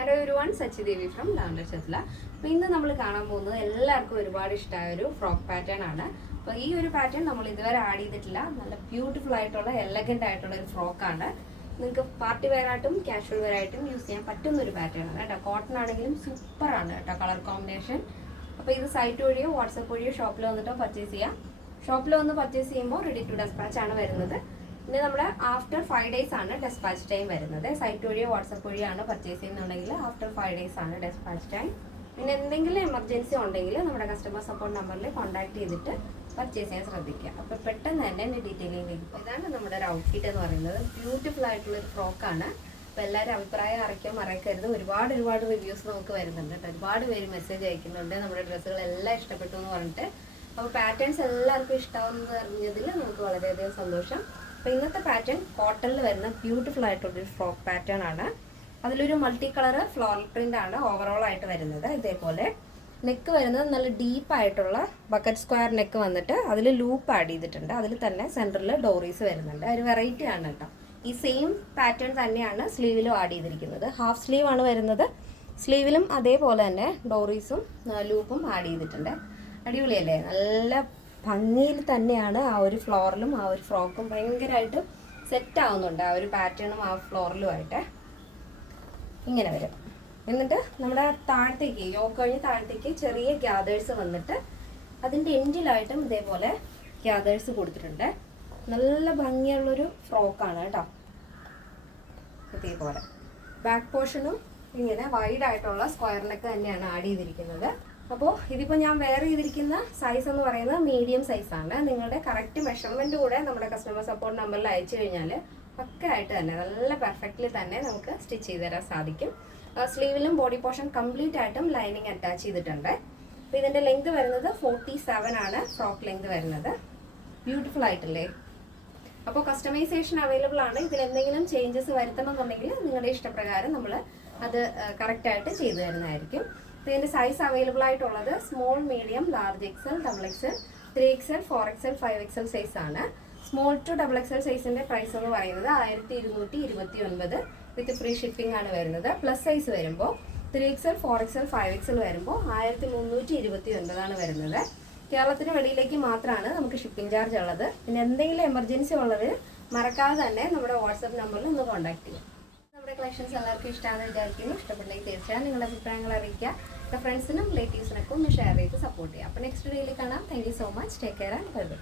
Hello everyone, Sachi Devi from Lavender Chetla. അപ്പോൾ ഇന്ന് നമ്മൾ കാണാൻ പോകുന്നത് എല്ലാവർക്കും ഒരുപാട് ഇഷ്ടമായ ഒരു ഫ്രോക്ക് പാറ്റേൺ ആണ്. അപ്പോൾ ഈ ഒരു പാറ്റേൺ നമ്മൾ ഇതുവരെ ആഡ് ചെയ്തിട്ടില്ല. നല്ല ബ്യൂട്ടിഫുൾ ആയിട്ടുള്ള എലഗൻ്റ് ആയിട്ടുള്ള ഒരു ഫ്രോക്കാണ്. നിങ്ങൾക്ക് പാർട്ടി വെയർ ആയിട്ടും കാഷ്വൽ വെയർ ആയിട്ടും യൂസ് ചെയ്യാൻ പറ്റുന്ന ഒരു പാറ്റേൺ ആണ് കേട്ടോ. കോട്ടൺ ആണെങ്കിലും സൂപ്പറാണ് കേട്ടോ കളർ കോമ്പിനേഷൻ. അപ്പോൾ ഇത് സൈറ്റ് വഴിയോ വാട്സപ്പ് വഴിയോ ഷോപ്പിൽ വന്നിട്ടോ പർച്ചേസ് ചെയ്യാം. ഷോപ്പിൽ വന്ന് പർച്ചേസ് ചെയ്യുമ്പോൾ റെഡി ടു ഡെസ്പാച്ച് ആണ് വരുന്നത്. പിന്നെ നമ്മുടെ ആഫ്റ്റർ 5 days ആണ് ഡെസ്പാച്ച് ടൈം വരുന്നത്. സൈറ്റ് വഴിയോ വാട്സപ്പ് വഴിയാണ് പർച്ചേസ് ചെയ്യുന്നുണ്ടെങ്കിൽ ആഫ്റ്റർ 5 days ആണ് ഡെസ്പാച്ച് ടൈം. പിന്നെ എന്തെങ്കിലും എമർജൻസി ഉണ്ടെങ്കിൽ നമ്മുടെ കസ്റ്റമർ സപ്പോർട്ട് നമ്പറിൽ കോൺടാക്ട് ചെയ്തിട്ട് പർച്ചേസ് ചെയ്യാൻ ശ്രദ്ധിക്കുക. അപ്പോൾ പെട്ടെന്ന് തന്നെ എൻ്റെ ഡീറ്റെയിലിംഗ് ഇതാണ് നമ്മുടെ ഒരു ഔട്ട്ഫിറ്റ് എന്ന് പറയുന്നത്. ബ്യൂട്ടിഫുൾ ആയിട്ടുള്ളൊരു ഫ്രോക്കാണ്. അപ്പോൾ എല്ലാവരും അഭിപ്രായം അറിയിക്കാൻ മറക്കരുത്. ഒരുപാട് റിവ്യൂസ് നമുക്ക് വരുന്നുണ്ട് കേട്ടോ. ഒരുപാട് പേര് മെസ്സേജ് അയക്കുന്നുണ്ട് നമ്മുടെ ഡ്രസ്സുകളെല്ലാം ഇഷ്ടപ്പെട്ടു എന്ന് പറഞ്ഞിട്ട്. അപ്പോൾ പാറ്റേൺസ് എല്ലാവർക്കും ഇഷ്ടമാവുന്നത് അറിഞ്ഞതിൽ നമുക്ക് വളരെയധികം സന്തോഷം. അപ്പോൾ ഇന്നത്തെ പാറ്റേൺ കോട്ടണിൽ വരുന്ന ബ്യൂട്ടിഫുൾ ആയിട്ടുള്ളൊരു ഫ്രോക്ക് പാറ്റേൺ ആണ്. അതിലൊരു മൾട്ടി കളർ ഫ്ലോറൽ പ്രിന്റ് ആണ് ഓവറോൾ ആയിട്ട് വരുന്നത്. ഇതേപോലെ നെക്ക് വരുന്നത് നല്ല ഡീപ്പായിട്ടുള്ള ബക്കറ്റ് സ്ക്വയർ നെക്ക് വന്നിട്ട് അതിൽ ലൂപ്പ് ആഡ് ചെയ്തിട്ടുണ്ട്. അതിൽ തന്നെ സെൻറ്ററിൽ ഡോറീസ് വരുന്നുണ്ട്. ഒരു വെറൈറ്റി ആണ് കേട്ടോ. ഈ സെയിം പാറ്റേൺ തന്നെയാണ് സ്ലീവിലും ആഡ് ചെയ്തിരിക്കുന്നത്. ഹാഫ് സ്ലീവ് ആണ് വരുന്നത്. സ്ലീവിലും അതേപോലെ തന്നെ ഡോറീസും ലൂപ്പും ആഡ് ചെയ്തിട്ടുണ്ട്. അടിപൊളിയല്ലേ? നല്ല ഭംഗിയിൽ തന്നെയാണ് ആ ഒരു ഫ്ലോറിലും ആ ഒരു ഫ്രോക്കും ഭയങ്കരമായിട്ട് സെറ്റ് ആവുന്നുണ്ട്. ആ ഒരു പാറ്റേണും ആ ഫ്ലോറിലുമായിട്ട് ഇങ്ങനെ വരും. എന്നിട്ട് നമ്മുടെ താഴത്തേക്ക് യോക്ക് കഴിഞ്ഞ് താഴത്തേക്ക് ചെറിയ ഗ്യാദേഴ്സ് വന്നിട്ട് അതിൻ്റെ എൻഡിലായിട്ടും ഇതേപോലെ ഗ്യാദേഴ്സ് കൊടുത്തിട്ടുണ്ട്. നല്ല ഭംഗിയുള്ളൊരു ഫ്രോക്കാണ് കേട്ടോ. ഇതേപോലെ ബാക്ക് പോർഷനും ഇങ്ങനെ വൈഡ് ആയിട്ടുള്ള സ്ക്വയർ നെക്ക് തന്നെയാണ് ആഡ് ചെയ്തിരിക്കുന്നത്. അപ്പോൾ ഇതിപ്പോൾ ഞാൻ വെയർ ചെയ്തിരിക്കുന്ന സൈസ് എന്ന് പറയുന്നത് മീഡിയം സൈസാണ്. നിങ്ങളുടെ കറക്റ്റ് മെഷർമെൻറ്റ് കൂടെ നമ്മുടെ കസ്റ്റമർ സപ്പോർട്ട് നമ്പറിൽ അയച്ചു കഴിഞ്ഞാൽ പക്കയായിട്ട് തന്നെ നല്ല പെർഫെക്റ്റ്ലി തന്നെ നമുക്ക് സ്റ്റിച്ച് ചെയ്ത് തരാൻ സാധിക്കും. സ്ലീവിലും ബോഡി പോർഷൻ കംപ്ലീറ്റ് ആയിട്ടും ലൈനിങ് അറ്റാച്ച് ചെയ്തിട്ടുണ്ട്. അപ്പോൾ ഇതിൻ്റെ ലെങ്ത് വരുന്നത് 47 ആണ് ഫ്രോക്ക് ലെങ്ത് വരുന്നത്. ബ്യൂട്ടിഫുൾ ആയിട്ടില്ലേ? അപ്പോൾ കസ്റ്റമൈസേഷൻ അവൈലബിൾ ആണ്. ഇതിൽ എന്തെങ്കിലും ചേഞ്ചസ് വരുത്തണമെന്നുണ്ടെങ്കിൽ നിങ്ങളുടെ ഇഷ്ടപ്രകാരം നമ്മൾ അത് കറക്റ്റായിട്ട് ചെയ്തു തരുന്നതായിരിക്കും. ഇതിൻ്റെ സൈസ് അവൈലബിൾ ആയിട്ടുള്ളത് small, medium, large XL, double XL, 3XL, 4XL, 5XL size ആണ്. സ്മോൾ ടു ഡബിൾ എക്സൽ സൈസിൻ്റെ പ്രൈസ് എന്ന് പറയുന്നത് 1229 വിത്ത് ഫ്രീ ഷിപ്പിംഗ് ആണ് വരുന്നത്. പ്ലസ് സൈസ് വരുമ്പോൾ 3XL, 4XL, 5XL വരുമ്പോൾ 1329 ആണ് വരുന്നത്. കേരളത്തിന് വെളിയിലേക്ക് മാത്രമാണ് നമുക്ക് ഷിപ്പിംഗ് ചാർജ് ഉള്ളത്. പിന്നെ എന്തെങ്കിലും എമർജൻസി ഉള്ളത് മറക്കാതെ തന്നെ നമ്മുടെ വാട്സപ്പ് നമ്പറിൽ ഒന്ന് കോൺടാക്ട് ചെയ്യാം. നമ്മുടെ കളക്ഷൻസ് എല്ലാവർക്കും ഇഷ്ടമാണെന്ന് വിചാരിക്കുന്നു. ഇഷ്ടപ്പെട്ടെങ്കിൽ തീർച്ചയായും നിങ്ങളുടെ അഭിപ്രായങ്ങൾ അറിയിക്കുക. ഫ്രണ്ട്സിനും റിലേറ്റീവ്സിനൊക്കെ ഒന്ന് ഷെയർ ചെയ്ത് സപ്പോർട്ട് ചെയ്യുക. അപ്പോൾ നെക്സ്റ്റ് ഡേയിൽ കാണാം. Thank you so much. Take care and bye bye.